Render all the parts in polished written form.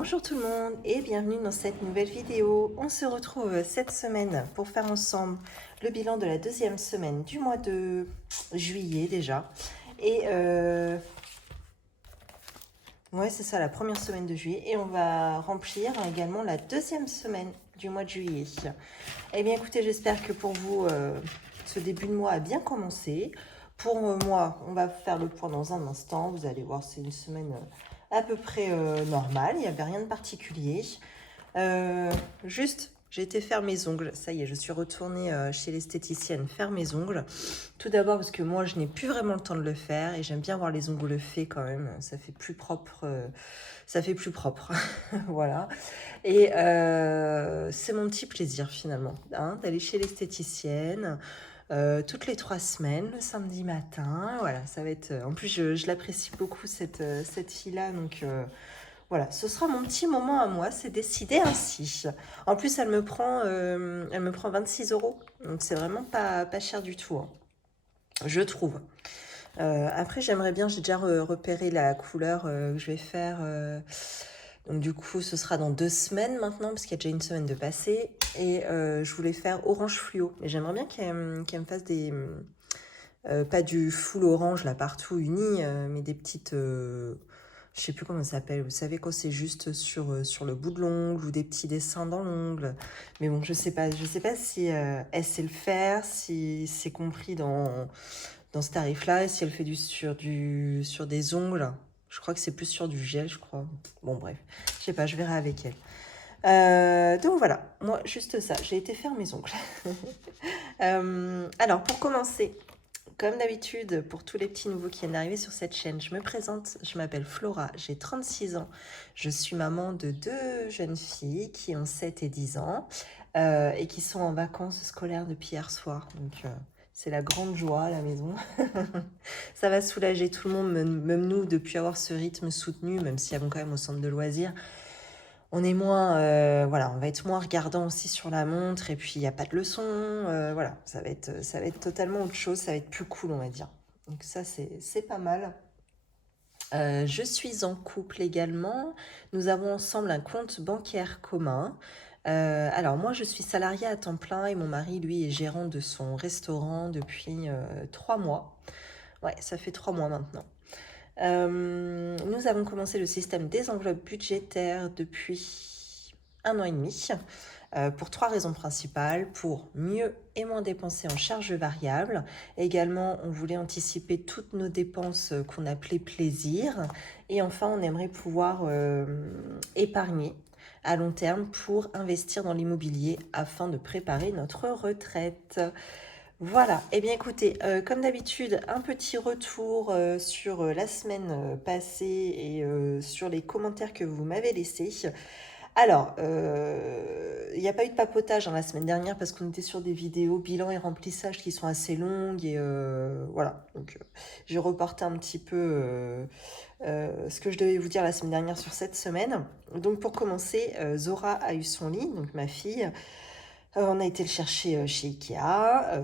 Bonjour tout le monde et bienvenue dans cette nouvelle vidéo. On se retrouve cette semaine pour faire ensemble le bilan de la deuxième semaine du mois de juillet déjà. Et ouais, c'est ça, la première semaine de juillet. Et on va remplir également la deuxième semaine du mois de juillet. Eh bien écoutez, j'espère que pour vous, ce début de mois a bien commencé. Pour moi, on va faire le point dans un instant. Vous allez voir, c'est une semaine à peu près normale. Il n'y avait rien de particulier. Juste, j'ai été faire mes ongles. Ça y est, je suis retournée chez l'esthéticienne faire mes ongles. Tout d'abord parce que moi, je n'ai plus vraiment le temps de le faire et j'aime bien voir les ongles faits quand même. Ça fait plus propre. Ça fait plus propre. Voilà. Et c'est mon petit plaisir finalement, hein, d'aller chez l'esthéticienne toutes les 3 semaines, le samedi matin. Voilà, ça va être. En plus, je l'apprécie beaucoup cette fille-là, donc voilà, ce sera mon petit moment à moi. C'est décidé ainsi. En plus, elle me prend 26 euros, donc c'est vraiment pas cher du tout, hein, je trouve. Après, j'aimerais bien, j'ai déjà repéré la couleur que je vais faire. Donc du coup, ce sera dans 2 semaines maintenant, parce qu'il y a déjà une semaine de passé. Et je voulais faire orange fluo. Mais j'aimerais bien qu'elle me fasse des... pas du full orange là partout uni, mais des petites... je sais plus comment ça s'appelle. Vous savez quand c'est juste sur le bout de l'ongle ou des petits dessins dans l'ongle. Mais bon, je sais pas si elle sait le faire, si c'est compris dans ce tarif-là, et si elle fait sur des ongles. Je crois que c'est plus sur du gel, je crois. Bon, bref. Je sais pas, je verrai avec elle. Donc voilà, moi, juste ça. J'ai été faire mes ongles. Alors, pour commencer, comme d'habitude, pour tous les petits nouveaux qui viennent d'arriver sur cette chaîne, je me présente. Je m'appelle Flora, j'ai 36 ans. Je suis maman de 2 jeunes filles qui ont 7 et 10 ans et qui sont en vacances scolaires depuis hier soir. Donc, c'est la grande joie à la maison. Ça va soulager tout le monde, même nous, depuis avoir ce rythme soutenu, même si elles vont quand même au centre de loisirs. On est moins, voilà, on va être moins regardant aussi sur la montre, et puis il n'y a pas de leçon, voilà, ça va être totalement autre chose, ça va être plus cool, on va dire. Donc ça, c'est pas mal. Je suis en couple également. Nous avons ensemble un compte bancaire commun. Alors moi, je suis salariée à temps plein et mon mari, lui, est gérant de son restaurant depuis 3 mois. Ouais, ça fait 3 mois maintenant. Nous avons commencé le système des enveloppes budgétaires depuis 1 an et demi, pour 3 raisons principales. Pour mieux et moins dépenser en charges variables. Également, on voulait anticiper toutes nos dépenses qu'on appelait plaisir. Et enfin, on aimerait pouvoir épargner à long terme pour investir dans l'immobilier afin de préparer notre retraite. Voilà, et bien écoutez, comme d'habitude, un petit retour sur la semaine passée et sur les commentaires que vous m'avez laissés. Alors, il n'y a pas eu de papotage la semaine dernière parce qu'on était sur des vidéos bilan et remplissage qui sont assez longues et voilà. Donc, j'ai reporté un petit peu ce que je devais vous dire la semaine dernière sur cette semaine. Donc, pour commencer, Zora a eu son lit, donc ma fille. On a été le chercher chez Ikea,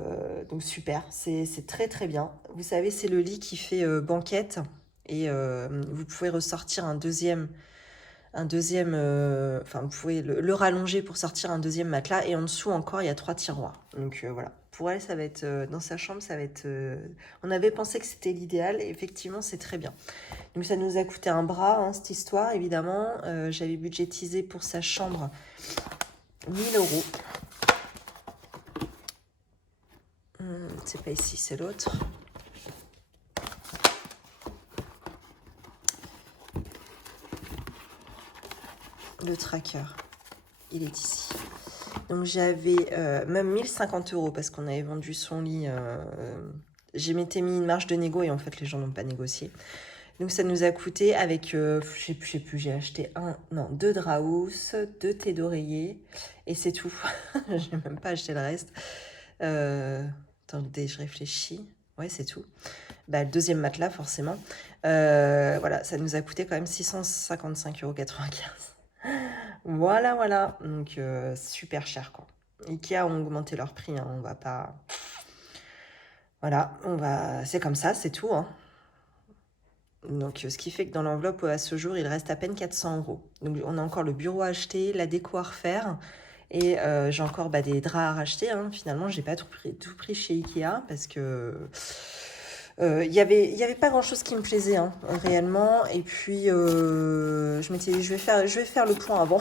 donc super, c'est très très bien. Vous savez, c'est le lit qui fait banquette et vous pouvez ressortir enfin vous pouvez le rallonger pour sortir un deuxième matelas et en dessous encore il y a 3 tiroirs. Donc voilà, pour elle ça va être dans sa chambre, ça va être. On avait pensé que c'était l'idéal et effectivement c'est très bien. Donc ça nous a coûté un bras hein, cette histoire évidemment. J'avais budgétisé pour sa chambre 1 000 euros. C'est pas ici, c'est l'autre. Le tracker, il est ici. Donc j'avais même 1050 euros parce qu'on avait vendu son lit. J'ai m'étais mis une marge de négo et en fait les gens n'ont pas négocié. Donc ça nous a coûté avec, je sais plus, j'ai acheté 2 draps housses, 2 thés d'oreiller et c'est tout. J'ai même pas acheté le reste. Attendez, je réfléchis. Ouais, c'est tout. Bah, le deuxième matelas, forcément. Voilà, ça nous a coûté quand même 655,95 €. Voilà, voilà. Donc, super cher, quoi. Ikea ont augmenté leur prix, hein. On va pas... Voilà, c'est comme ça, c'est tout, hein. Donc, ce qui fait que dans l'enveloppe, à ce jour, il reste à peine 400 €. Donc, on a encore le bureau à acheter, la déco à refaire. Et j'ai encore des draps à racheter. Hein. Finalement, j'ai pas tout pris chez Ikea parce que y avait pas grand-chose qui me plaisait hein, réellement. Et puis, je m'étais dit, je vais faire le point avant.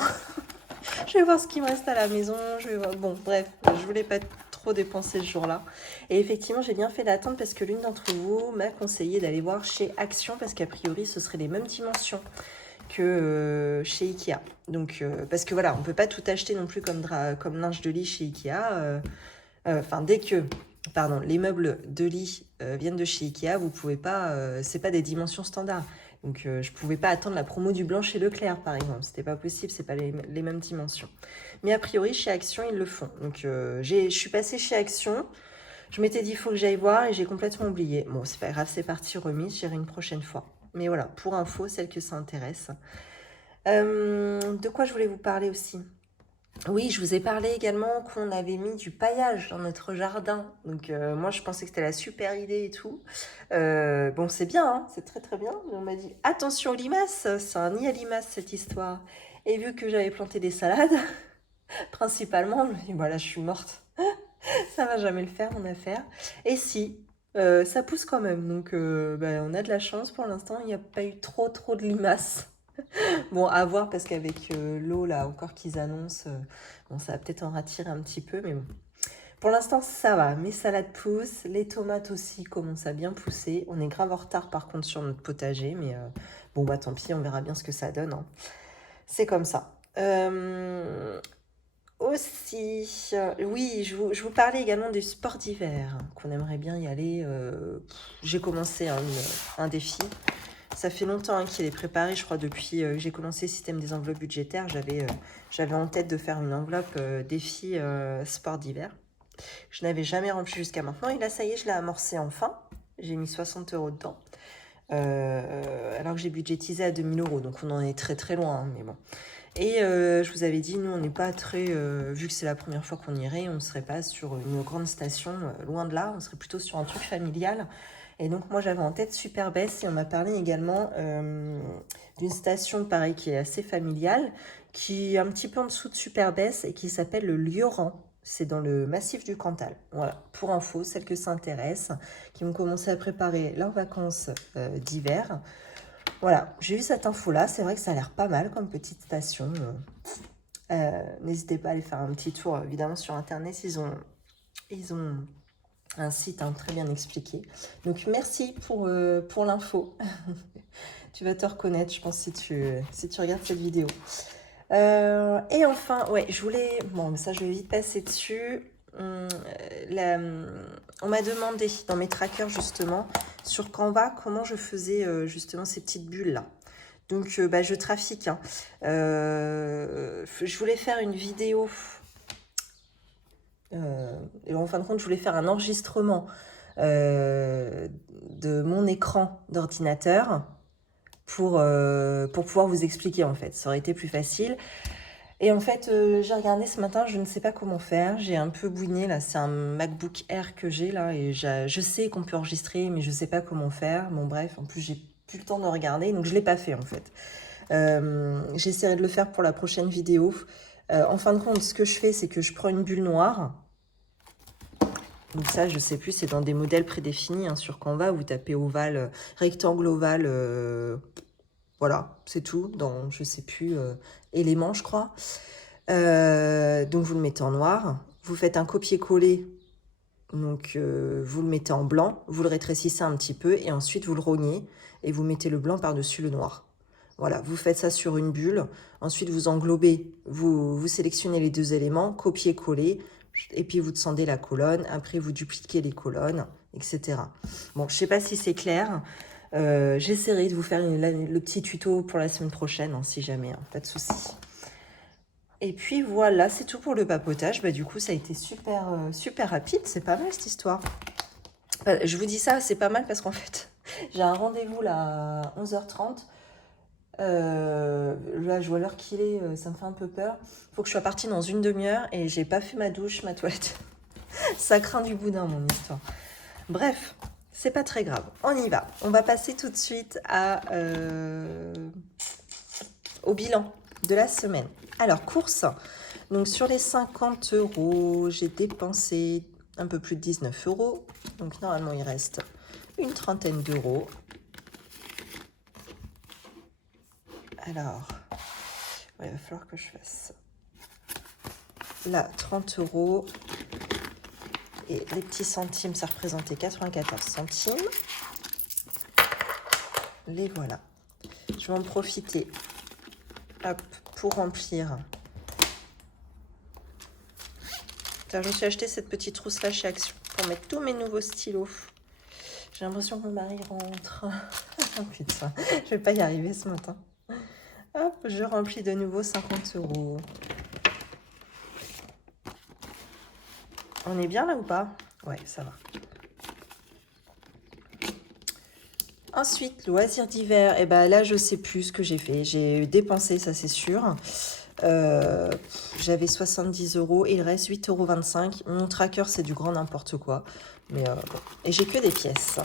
Je vais voir ce qui me reste à la maison. Je vais voir. Bon, bref, je voulais pas trop dépenser ce jour-là. Et effectivement, j'ai bien fait d'attendre parce que l'une d'entre vous m'a conseillé d'aller voir chez Action parce qu'a priori, ce serait les mêmes dimensions que chez Ikea. Donc, parce que voilà, on peut pas tout acheter non plus comme linge de lit chez Ikea. Enfin, dès que, pardon, les meubles de lit viennent de chez Ikea, vous pouvez pas, c'est pas des dimensions standards. Donc, je pouvais pas attendre la promo du blanc chez Leclerc, par exemple. C'était pas possible, c'est pas les mêmes dimensions. Mais a priori, chez Action, ils le font. Donc, je suis passée chez Action. Je m'étais dit, il faut que j'aille voir et j'ai complètement oublié. Bon, c'est pas grave, c'est parti, remise, j'irai une prochaine fois. Mais voilà, pour info, celle que ça intéresse. De quoi je voulais vous parler aussi? Oui, je vous ai parlé également qu'on avait mis du paillage dans notre jardin. Donc moi, je pensais que c'était la super idée et tout. Bon, c'est bien, hein, c'est très très bien. On m'a dit, attention aux limaces, c'est un nid à limaces cette histoire. Et vu que j'avais planté des salades, principalement, je me dis, voilà, je suis morte. Ça va jamais le faire, mon affaire. Et si, ça pousse quand même. Donc on a de la chance pour l'instant, il n'y a pas eu trop de limaces. Bon, à voir parce qu'avec l'eau là encore qu'ils annoncent, bon, ça va peut-être en rattirer un petit peu, mais bon. Pour l'instant, ça va. Mes salades poussent, les tomates aussi commencent à bien pousser. On est grave en retard par contre sur notre potager, mais bon, tant pis, on verra bien ce que ça donne. Hein. C'est comme ça. Aussi, oui, je vous parlais également du sport d'hiver, hein, qu'on aimerait bien y aller. J'ai commencé un défi. Ça fait longtemps hein, qu'il est préparé, je crois, depuis que j'ai commencé le système des enveloppes budgétaires. J'avais en tête de faire une enveloppe défi sport d'hiver. Je n'avais jamais rempli jusqu'à maintenant. Et là, ça y est, je l'ai amorcé enfin. J'ai mis 60 € dedans. Alors que j'ai budgétisé à 2000 €. Donc, on en est très, très loin. Hein, mais bon. Et je vous avais dit, nous, on n'est pas très... vu que c'est la première fois qu'on irait, on ne serait pas sur une grande station, loin de là. On serait plutôt sur un truc familial. Et donc, moi, j'avais en tête Superbès et on m'a parlé également d'une station, pareil, qui est assez familiale, qui est un petit peu en dessous de Superbès et qui s'appelle le Lioran. C'est dans le massif du Cantal. Voilà, pour info, celles que ça intéresse, qui vont commencer à préparer leurs vacances d'hiver. Voilà, j'ai eu cette info-là. C'est vrai que ça a l'air pas mal comme petite station. N'hésitez pas à aller faire un petit tour, évidemment, sur Internet. Ils ont un site très bien expliqué. Donc, merci pour l'info. Tu vas te reconnaître, je pense, si tu regardes cette vidéo. Et enfin, ouais, je voulais... Bon, mais ça, je vais vite passer dessus. On m'a demandé dans mes trackers, justement, sur Canva, comment je faisais, justement, ces petites bulles-là. Donc, je trafique. Hein. Je voulais faire une vidéo... et en fin de compte, je voulais faire un enregistrement de mon écran d'ordinateur pour pouvoir vous expliquer, en fait. Ça aurait été plus facile. Et en fait, j'ai regardé ce matin, je ne sais pas comment faire. J'ai un peu bouiné, là. C'est un MacBook Air que j'ai, là. Et je sais qu'on peut enregistrer, mais je ne sais pas comment faire. Bon, bref, en plus, j'ai plus le temps de regarder, donc je ne l'ai pas fait, en fait. J'essaierai de le faire pour la prochaine vidéo. En fin de compte, ce que je fais, c'est que je prends une bulle noire. Donc ça, je sais plus, c'est dans des modèles prédéfinis hein, sur Canva. Vous tapez ovale, rectangle ovale, voilà, c'est tout. Dans, je sais plus, éléments, je crois. Donc vous le mettez en noir. Vous faites un copier-coller. Donc vous le mettez en blanc. Vous le rétrécissez un petit peu. Et ensuite, vous le rognez. Et vous mettez le blanc par-dessus le noir. Voilà, vous faites ça sur une bulle. Ensuite, vous englobez. Vous sélectionnez les deux éléments. Copier-coller. Et puis, vous descendez la colonne. Après, vous dupliquez les colonnes, etc. Bon, je ne sais pas si c'est clair. J'essaierai de vous faire le petit tuto pour la semaine prochaine, hein, si jamais, hein, pas de souci. Et puis voilà, c'est tout pour le papotage. Du coup, ça a été super, super rapide. C'est pas mal cette histoire. Je vous dis ça, c'est pas mal parce qu'en fait, j'ai un rendez-vous là à 11h30. Là, je vois l'heure qu'il est, ça me fait un peu peur. Il faut que je sois partie dans une demi-heure et j'ai pas fait ma douche, ma toilette. Ça craint du boudin, mon histoire. Bref. c'est pas très grave. On y va. On va passer tout de suite au bilan de la semaine. Alors, courses. Donc, sur les 50 euros, j'ai dépensé un peu plus de 19 euros. Donc, normalement, il reste une trentaine d'euros. Alors, il va falloir que je fasse là 30 euros. Et les petits centimes, ça représentait 94 centimes. Les voilà. Je vais en profiter pour remplir. Tiens, je me suis acheté cette petite trousse là chez Action pour mettre tous mes nouveaux stylos. J'ai l'impression que mon mari rentre. Oh putain, je vais pas y arriver ce matin. Hop, je remplis de nouveau 50 euros. On est bien là ou pas? Ouais, ça va. Ensuite, loisirs d'hiver. Et ben là, je sais plus ce que j'ai fait. J'ai dépensé, ça c'est sûr. J'avais 70 euros et il reste 8,25 €. Mon tracker, c'est du grand n'importe quoi. Mais bon. Et j'ai que des pièces.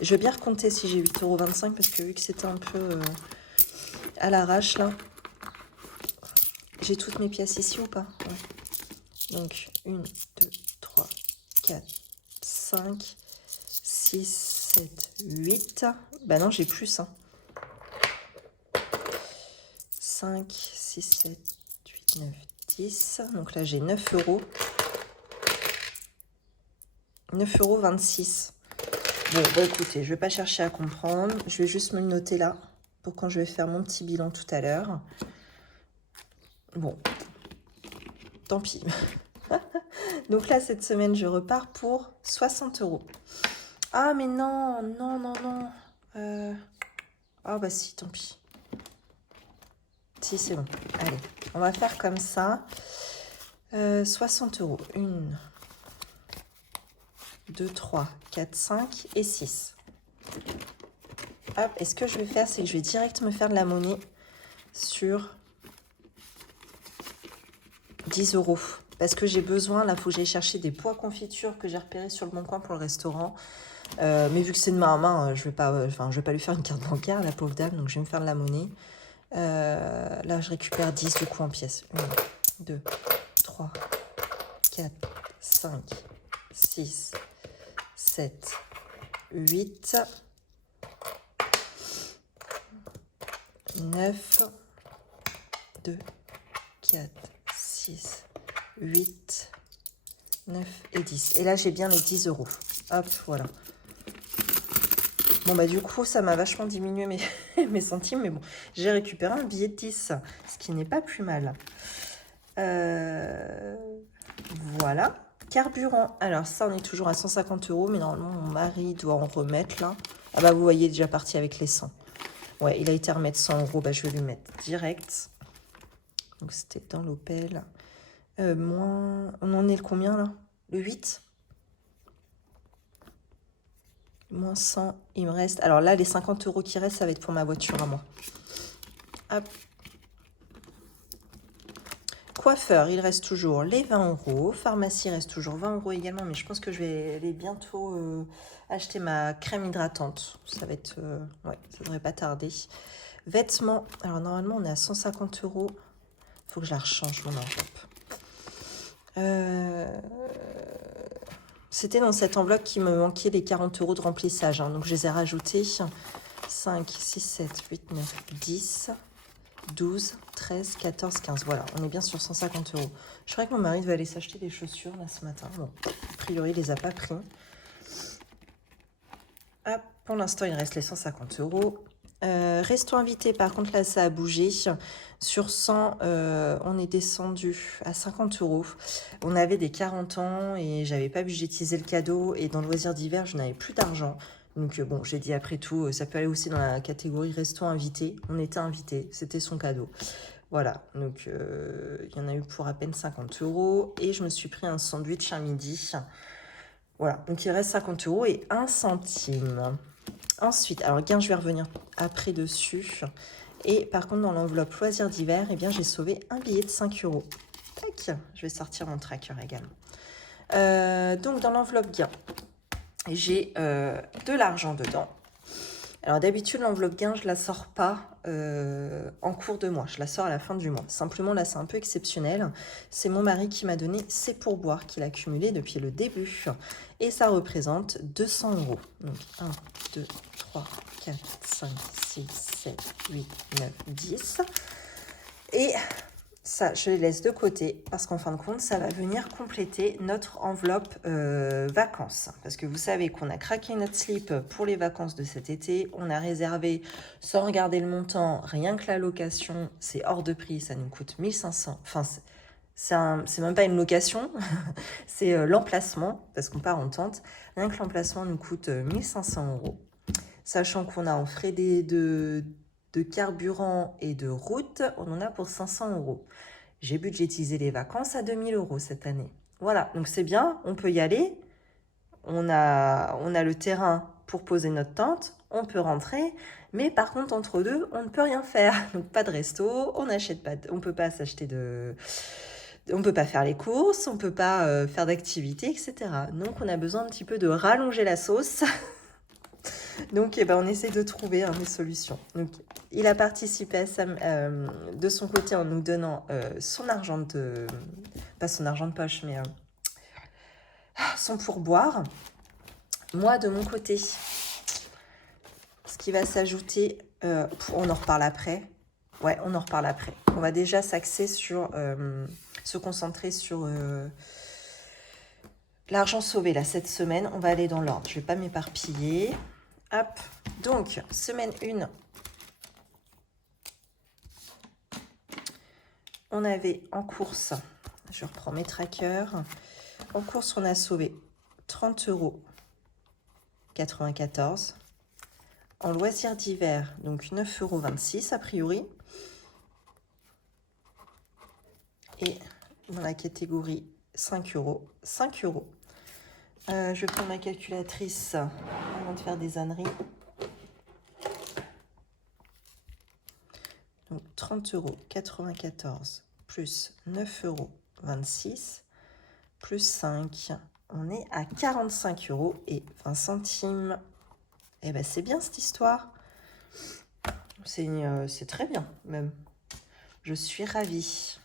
Je vais bien recompter si j'ai 8,25 € parce que vu que c'était un peu à l'arrache là. J'ai toutes mes pièces ici ou pas? Ouais. Donc 1, 2, 3, 4, 5, 6, 7, 8. Bah non, j'ai plus. 5, 6, 7, 8, 9, 10. Donc là, j'ai 9 euros. 9,26 €. Bon, bah écoutez, je vais pas chercher à comprendre. Je vais juste me le noter là pour quand je vais faire mon petit bilan tout à l'heure. Bon, tant pis. Donc là, cette semaine, je repars pour 60 euros. Ah, mais non, non, non, non. Ah, bah si, tant pis. Si, c'est bon. Allez, on va faire comme ça. 60 euros. 1, 2, 3, 4, 5 et 6. Hop, et ce que je vais faire, c'est que je vais direct me faire de la monnaie sur 10 euros. Parce que j'ai besoin, là, il faut que j'aille chercher des pois confiture que j'ai repérés sur le Bon Coin pour le restaurant. Mais vu que c'est de main à main, je vais pas lui faire une carte bancaire, la pauvre dame, donc je vais me faire de la monnaie. Là, je récupère 10 du coup en pièces. 1, 2, 3, 4, 5, 6, 7, 8, 9, 2, 4, 6, 8, 9 et 10. Et là, j'ai bien les 10 euros. Hop, voilà. Bon, bah du coup, ça m'a vachement diminué mes centimes. Mais bon, j'ai récupéré un billet de 10, ce qui n'est pas plus mal. Voilà. Carburant. Alors ça, on est toujours à 150 euros. Mais normalement, mon mari doit en remettre là. Ah bah, vous voyez, déjà parti avec les 100. Ouais, il a été à remettre 100 euros. Bah, je vais lui mettre direct. Donc, c'était dans l'Opel. On en est le combien là? Le 8? Moins 100, il me reste... Alors là, les 50 euros qui restent, ça va être pour ma voiture à moi. Hop. Coiffeur, il reste toujours les 20 euros. Pharmacie, il reste toujours 20 euros également. Mais je pense que je vais aller bientôt acheter ma crème hydratante. Ça va être... ouais, ça devrait pas tarder. Vêtements. Alors normalement, on est à 150 euros. Il faut que je la rechange, mon enveloppe. C'était dans cette enveloppe qui me manquait les 40 euros de remplissage. Donc, je les ai rajoutés. 5, 6, 7, 8, 9, 10, 12, 13, 14, 15. Voilà, on est bien sur 150 euros. Je crois que mon mari devait aller s'acheter des chaussures là ce matin. Bon, a priori, il les a pas pris. Ah, pour l'instant, il reste les 150 euros. Resto invité, par contre, là, ça a bougé. Sur 100, on est descendu à 50 euros. On avait des 40 ans et j'avais pas budgétisé le cadeau. Et dans le loisir d'hiver, je n'avais plus d'argent. Donc, bon, j'ai dit après tout, ça peut aller aussi dans la catégorie resto invité. On était invité, c'était son cadeau. Voilà, donc il y en a eu pour à peine 50 euros. Et je me suis pris un sandwich à midi. Voilà, donc il reste 50 euros et 1 centime. Ensuite, alors gain, je vais revenir après dessus. Et par contre, dans l'enveloppe loisirs d'hiver, eh bien, j'ai sauvé un billet de 5 euros. Tac, je vais sortir mon tracker également. Donc, dans l'enveloppe gain, j'ai de l'argent dedans. Alors d'habitude, l'enveloppe gain, je la sors pas en cours de mois, je la sors à la fin du mois. Simplement, là, c'est un peu exceptionnel. C'est mon mari qui m'a donné ses pourboires qu'il a cumulés depuis le début. Et ça représente 200 euros. Donc 1, 2, 3, 4, 5, 6, 7, 8, 9, 10. Et ça, je les laisse de côté parce qu'en fin de compte, ça va venir compléter notre enveloppe vacances. Parce que vous savez qu'on a craqué notre slip pour les vacances de cet été. On a réservé, sans regarder le montant, rien que la location, c'est hors de prix, ça nous coûte 1500. Enfin, c'est même pas une location, c'est l'emplacement, parce qu'on part en tente. Rien que l'emplacement nous coûte 1500 euros. Sachant qu'on a en frais de carburant et de route, on en a pour 500 euros. J'ai budgétisé les vacances à 2000 euros cette année. Voilà, donc c'est bien, on peut y aller. On a le terrain pour poser notre tente, on peut rentrer. Mais par contre, entre deux, on ne peut rien faire. Donc pas de resto, on peut pas s'acheter on peut pas faire les courses, on peut pas faire d'activités, etc. Donc on a besoin un petit peu de rallonger la sauce. Donc, on essaie de trouver des solutions. Donc, il a participé à de son côté en nous donnant son argent pas son argent de poche, mais son pourboire. Moi, de mon côté, ce qui va s'ajouter, on en reparle après. Ouais, on en reparle après. On va déjà s'axer sur, se concentrer sur l'argent sauvé, là, cette semaine. On va aller dans l'ordre. Je ne vais pas m'éparpiller. Hop, donc, semaine 1, on avait en course, je reprends mes trackers, en course on a sauvé 30 euros 94, en loisirs d'hiver, donc 9,26 euros a priori, et dans la catégorie 5 euros, 5 euros. Je vais prendre ma calculatrice avant de faire des âneries. Donc 30 euros 94 plus 9,26 euros plus 5, on est à 45 euros et 20 centimes. Eh ben c'est bien cette histoire. C'est très bien même. Je suis ravie.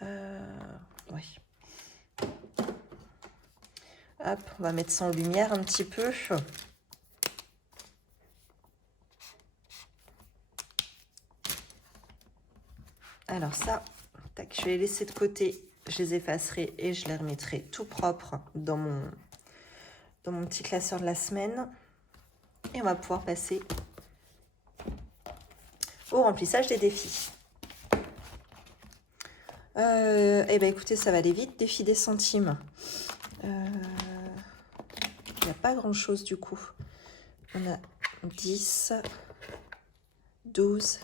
Oui. Hop, on va mettre ça en lumière un petit peu. Alors ça, tac, je vais les laisser de côté. Je les effacerai et je les remettrai tout propre dans mon petit classeur de la semaine. Et on va pouvoir passer au remplissage des défis. Eh bien, écoutez, ça va aller vite. Défi des centimes. Il n'y a pas grand-chose du coup. On a 10, 12,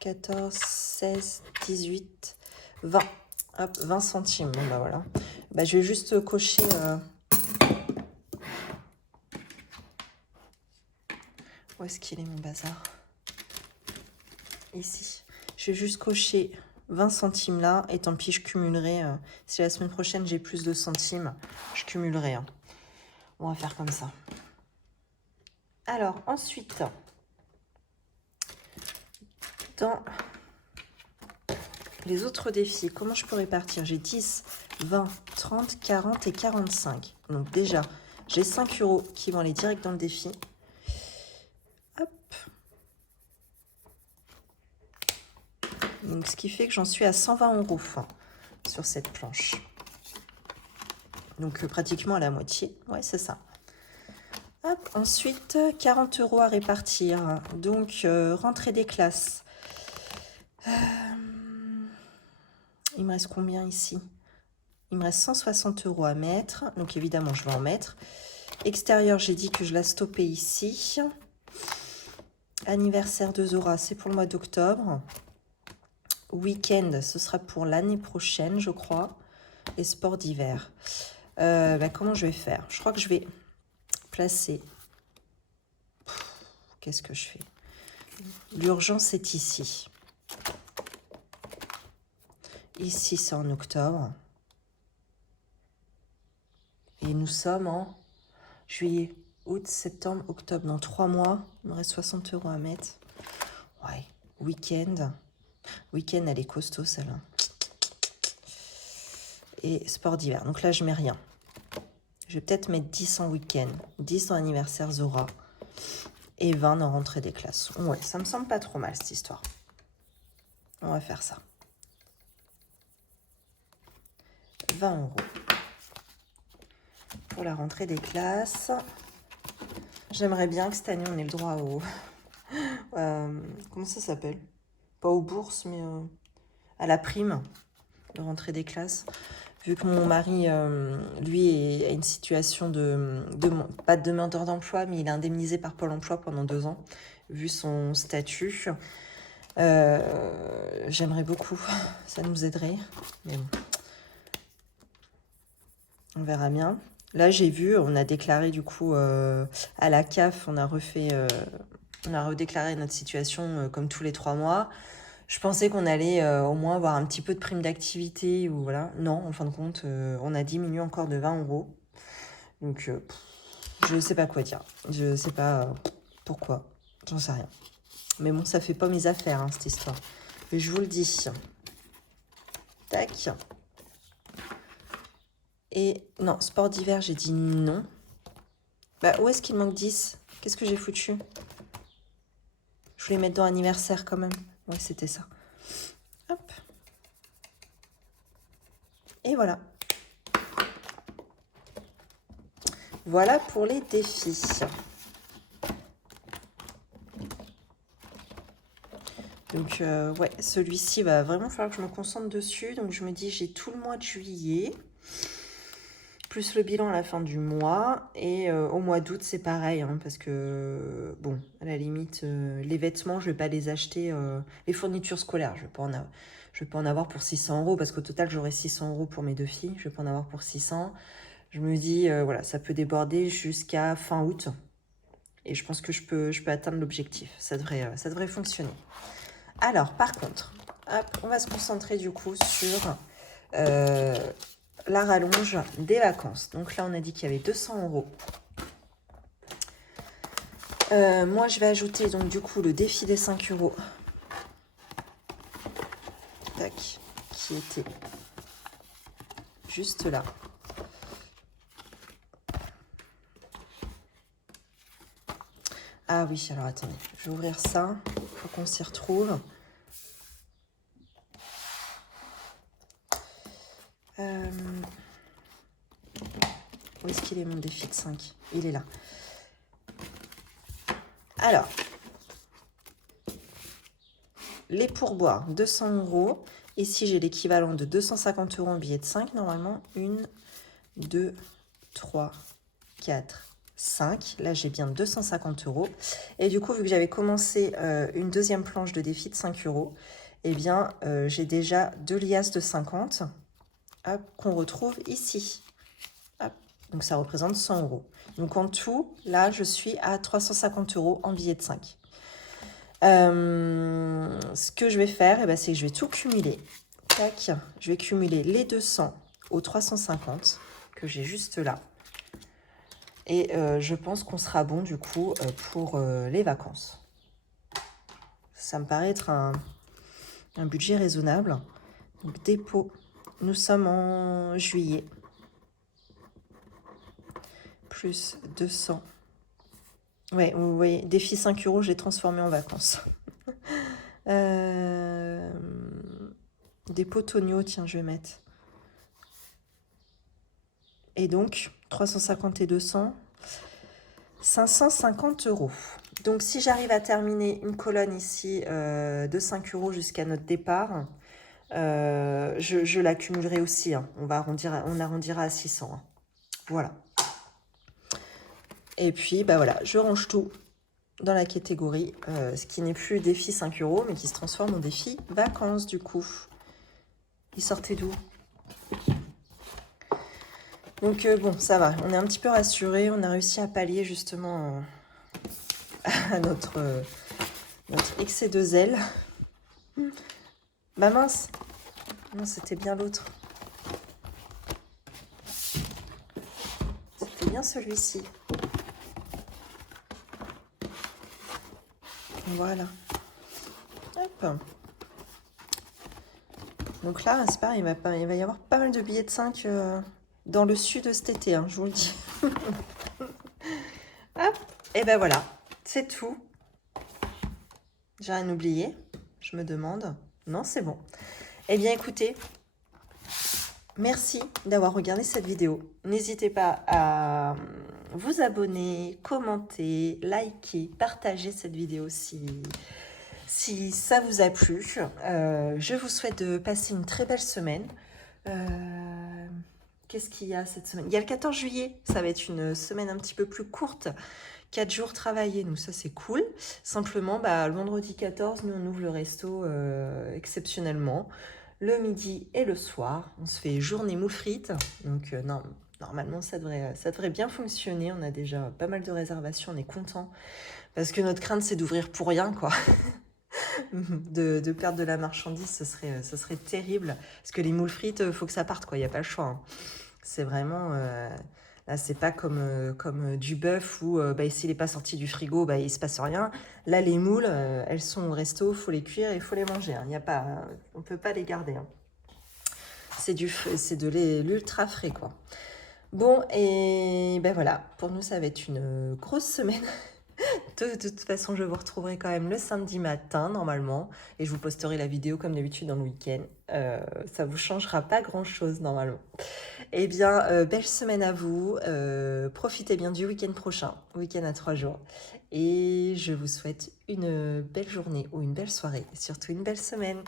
14, 16, 18, 20. Hop, 20 centimes. Bon, bah voilà. Bah, je vais juste cocher... Où est-ce qu'il est mon bazar? Ici. Je vais juste cocher 20 centimes là. Et tant pis, je cumulerai. Si la semaine prochaine, j'ai plus de centimes, je cumulerai. On va faire comme ça. Alors, ensuite, dans les autres défis, comment je peux répartir? J'ai 10, 20, 30, 40 et 45. Donc déjà, j'ai 5 euros qui vont aller direct dans le défi. Hop. Donc, ce qui fait que j'en suis à 120 euros sur cette planche. Donc, pratiquement à la moitié. Ouais, c'est ça. Hop. Ensuite, 40 euros à répartir. Donc, rentrée des classes. Il me reste combien ici? Il me reste 160 euros à mettre. Donc, évidemment, je vais en mettre. Extérieur, j'ai dit que je la stoppais ici. Anniversaire de Zora, c'est pour le mois d'octobre. Week-end, ce sera pour l'année prochaine, je crois. Et sport d'hiver. Comment je vais faire? Je crois que je vais placer... Qu'est-ce que je fais? L'urgence est ici. Ici, c'est en octobre. Et nous sommes en juillet, août, septembre, octobre. Dans 3 mois, il me reste 60 € à mettre. Ouais, week-end. Week-end, elle est costaud, celle-là. Et sport d'hiver. Donc là, je mets rien. Je vais peut-être mettre 10 en week-end. 10 dans l'anniversaire Zora. Et 20 dans rentrée des classes. Ouais, ça me semble pas trop mal, cette histoire. On va faire ça. 20 € pour la rentrée des classes. J'aimerais bien que cette année, on ait le droit au... comment ça s'appelle? Pas aux bourses, mais à la prime de rentrée des classes. Vu que mon mari, lui, a une situation pas de demandeur d'emploi, mais il est indemnisé par Pôle emploi pendant 2 ans, vu son statut. J'aimerais beaucoup, ça nous aiderait, mais bon. On verra bien. Là, j'ai vu, on a déclaré du coup à la CAF, on a redéclaré notre situation comme tous les 3 mois. Je pensais qu'on allait au moins avoir un petit peu de prime d'activité ou voilà. Non, en fin de compte, on a diminué encore de 20 €. Donc, je ne sais pas quoi dire. Je ne sais pas pourquoi. J'en sais rien. Mais bon, ça fait pas mes affaires, hein, cette histoire. Mais je vous le dis. Tac. Et non, sport d'hiver, j'ai dit non. Bah, où est-ce qu'il manque 10? Qu'est-ce que j'ai foutu? Je voulais mettre dans anniversaire quand même. Ouais, c'était ça. Hop. Et voilà. Voilà pour les défis. Donc, ouais, celui-ci va vraiment falloir que je me concentre dessus. Donc, je me dis, j'ai tout le mois de juillet, plus le bilan à la fin du mois. Et au mois d'août, c'est pareil, hein, parce que, bon, à la limite, les vêtements, je ne vais pas les acheter. Les fournitures scolaires, je vais pas en avoir pour 600 €, parce qu'au total, j'aurai 600 € pour mes 2 filles. Je ne vais pas en avoir pour 600. Je me dis, voilà, ça peut déborder jusqu'à fin août. Et je pense que je peux atteindre l'objectif. Ça devrait fonctionner. Alors, par contre, hop, on va se concentrer du coup sur la rallonge des vacances. Donc là, on a dit qu'il y avait 200 €. Moi, je vais ajouter donc du coup le défi des 5 €. Tac, qui était juste là. Ah oui, alors attendez, je vais ouvrir ça pour qu'on s'y retrouve. Où est-ce qu'il est mon défi de 5? Il est là. Alors, les pourboires, 200 €. Ici, j'ai l'équivalent de 250 € en billet de 5. Normalement, 1, 2, 3, 4, 5. Là, j'ai bien 250 €. Et du coup, vu que j'avais commencé une deuxième planche de défi de 5 €, eh bien, j'ai déjà 2 liasses de 50 qu'on retrouve ici. Hop. Donc, ça représente 100 €. Donc, en tout, là, je suis à 350 € en billet de 5. Ce que je vais faire, c'est que je vais tout cumuler. Tac, je vais cumuler les 200 aux 350 que j'ai juste là. Et je pense qu'on sera bon du coup pour les vacances. Ça me paraît être un budget raisonnable. Donc dépôt, nous sommes en juillet. Plus 200. Ouais, vous voyez, défi 5 €, je l'ai transformé en vacances. Dépôt Tonio, tiens, je vais mettre. Et donc, 350 et 200, 550 €. Donc, si j'arrive à terminer une colonne ici de 5 € jusqu'à notre départ, je l'accumulerai aussi. Hein. On arrondira à 600. Hein. Voilà. Et puis, bah voilà, je range tout dans la catégorie, ce qui n'est plus défi 5 €, mais qui se transforme en défi vacances, du coup. Il sortait d'où? Donc, bon, ça va. On est un petit peu rassurés. On a réussi à pallier, justement, à notre excès de zèle. Bah mince. Non, c'était bien l'autre. bien celui-ci. Voilà. Hop. Donc là, c'est pareil, il va y avoir pas mal de billets de 5 dans le sud cet été, hein, je vous le dis. Hop, et ben voilà, c'est tout. J'ai rien oublié, je me demande. Non, c'est bon. Eh bien, écoutez, merci d'avoir regardé cette vidéo. N'hésitez pas à vous abonner, commenter, liker, partager cette vidéo si ça vous a plu. Je vous souhaite de passer une très belle semaine. Qu'est-ce qu'il y a cette semaine? Il y a le 14 juillet, ça va être une semaine un petit peu plus courte. 4 jours travaillés, donc ça c'est cool. Simplement, le vendredi 14, nous on ouvre le resto exceptionnellement. Le midi et le soir, on se fait journée moules frites. Donc non, normalement ça devrait bien fonctionner. On a déjà pas mal de réservations, on est content. Parce que notre crainte c'est d'ouvrir pour rien, quoi. de perdre de la marchandise, ce serait terrible. Parce que les moules frites, il faut que ça parte, quoi. Il n'y a pas le choix. Hein. C'est vraiment... là, c'est pas comme du bœuf où s'il n'est pas sorti du frigo, il ne se passe rien. Là, les moules, elles sont au resto, il faut les cuire et il faut les manger. Hein. On ne peut pas les garder. Hein. C'est de l'ultra frais, quoi. Bon, et voilà. Pour nous, ça va être une grosse semaine. De toute façon, je vous retrouverai quand même le samedi matin, normalement. Et je vous posterai la vidéo, comme d'habitude, dans le week-end. Ça vous changera pas grand-chose, normalement. Eh bien, belle semaine à vous. Profitez bien du week-end prochain. Week-end à 3 jours. Et je vous souhaite une belle journée ou une belle soirée. Et surtout une belle semaine.